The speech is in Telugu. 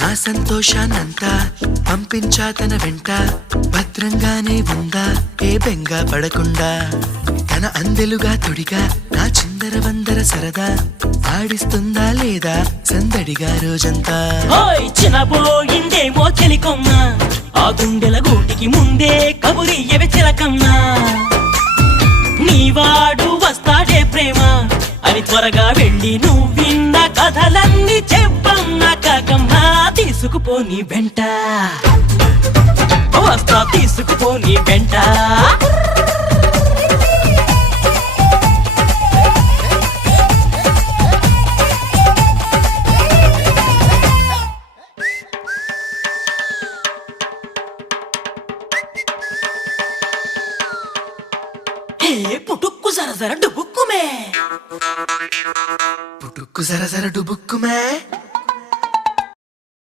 నా సంతోషాన్నంతా పంపించా తన వెంట, భద్రంగానే ఉందా ఏ బెంగ పడకుండా. తన అందెలుగా తొడిగా నా చిందర వందర సరదా, ఆడిస్తుందా లేదా సందడిగా రోజంతా. చిన్నబోయిందేమో చెలికొమ్మ, ఆ గుండెల గూటికి ముందే కబురియవే చిలకమ్మా. నీవాడు వస్తాడే ప్రేమ అని త్వరగా వెళ్ళి నువ్విన్న కథలన్నీ చెప్పమ్మా కాకమ్మా. తీసుకుపోని వెంట వస్తా, తీసుకుపోని వెంట. పుటుక్కు జర జర డుబుక్కుమే, పుటుక్కు జర జర డుబుక్కుమే.